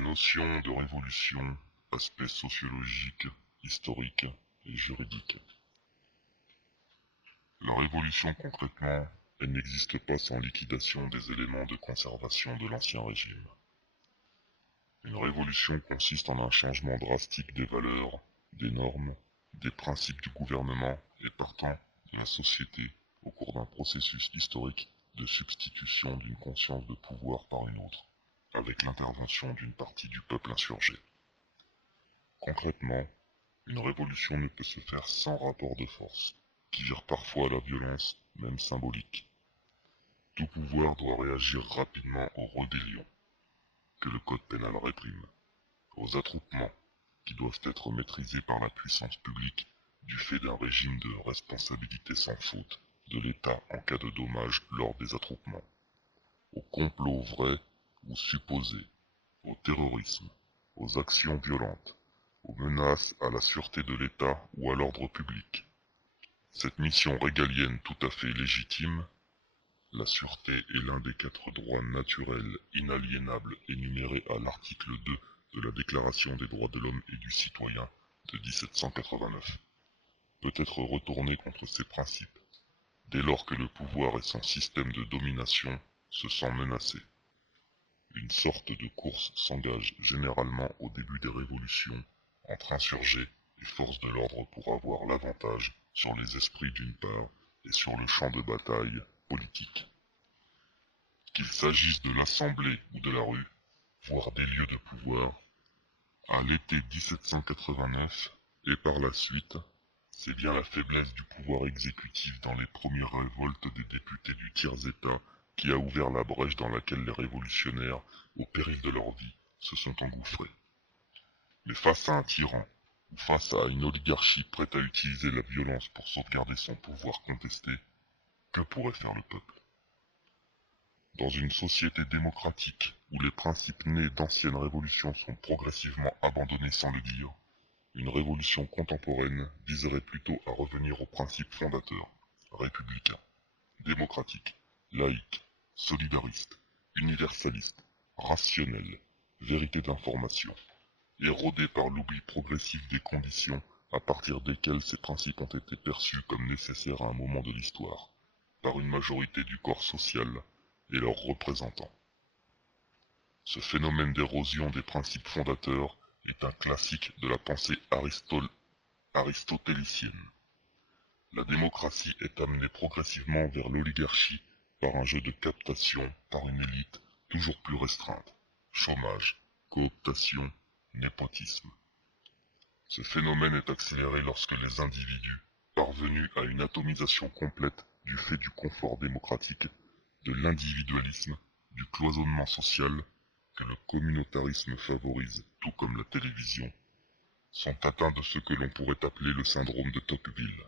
notion de révolution, aspect sociologique, historique et juridique. La révolution concrètement, elle n'existe pas sans liquidation des éléments de conservation de l'ancien régime. Une révolution consiste en un changement drastique des valeurs, des normes, des principes du gouvernement et partant de la société au cours d'un processus historique de substitution d'une conscience de pouvoir par une autre, avec l'intervention d'une partie du peuple insurgé. Concrètement, une révolution ne peut se faire sans rapport de force, qui vire parfois à la violence, même symbolique. Tout pouvoir doit réagir rapidement aux rébellions, que le code pénal réprime, aux attroupements, qui doivent être maîtrisés par la puissance publique du fait d'un régime de responsabilité sans faute de l'État en cas de dommages lors des attroupements, au complot vrai ou supposé, au terrorisme, aux actions violentes, aux menaces à la sûreté de l'État ou à l'ordre public. Cette mission régalienne tout à fait légitime, la sûreté est l'un des 4 droits naturels inaliénables énumérés à l'article 2 de la Déclaration des droits de l'homme et du citoyen de 1789, peut être retournée contre ces principes, dès lors que le pouvoir et son système de domination se sentent menacés. Une sorte de course s'engage généralement au début des révolutions entre insurgés et forces de l'ordre pour avoir l'avantage sur les esprits d'une part et sur le champ de bataille politique. Qu'il s'agisse de l'Assemblée ou de la rue, voire des lieux de pouvoir, à l'été 1789 et par la suite, c'est bien la faiblesse du pouvoir exécutif dans les premières révoltes des députés du tiers-État qui a ouvert la brèche dans laquelle les révolutionnaires, au péril de leur vie, se sont engouffrés. Mais face à un tyran, ou face à une oligarchie prête à utiliser la violence pour sauvegarder son pouvoir contesté, que pourrait faire le peuple? Dans une société démocratique où les principes nés d'anciennes révolutions sont progressivement abandonnés sans le dire, une révolution contemporaine viserait plutôt à revenir aux principes fondateurs, républicains, démocratiques, laïques, solidaristes, universalistes, rationnels, vérité d'information, érodés par l'oubli progressif des conditions à partir desquelles ces principes ont été perçus comme nécessaires à un moment de l'histoire, par une majorité du corps social et leurs représentants. Ce phénomène d'érosion des principes fondateurs est un classique de la pensée aristotélicienne. La démocratie est amenée progressivement vers l'oligarchie par un jeu de captation par une élite toujours plus restreinte. Chômage, cooptation, népotisme. Ce phénomène est accéléré lorsque les individus, parvenus à une atomisation complète du fait du confort démocratique, de l'individualisme, du cloisonnement social, que le communautarisme favorise, tout comme la télévision, sont atteints de ce que l'on pourrait appeler le syndrome de Tocqueville.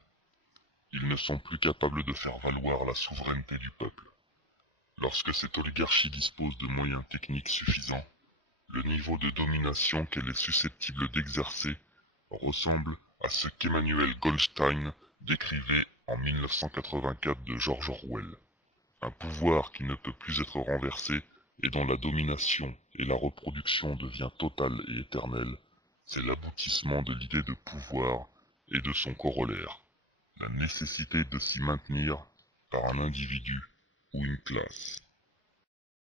Ils ne sont plus capables de faire valoir la souveraineté du peuple. Lorsque cette oligarchie dispose de moyens techniques suffisants, le niveau de domination qu'elle est susceptible d'exercer ressemble à ce qu'Emmanuel Goldstein décrivait en 1984 de George Orwell. Un pouvoir qui ne peut plus être renversé et dont la domination et la reproduction devient totale et éternelle, c'est l'aboutissement de l'idée de pouvoir et de son corollaire, la nécessité de s'y maintenir par un individu ou une classe.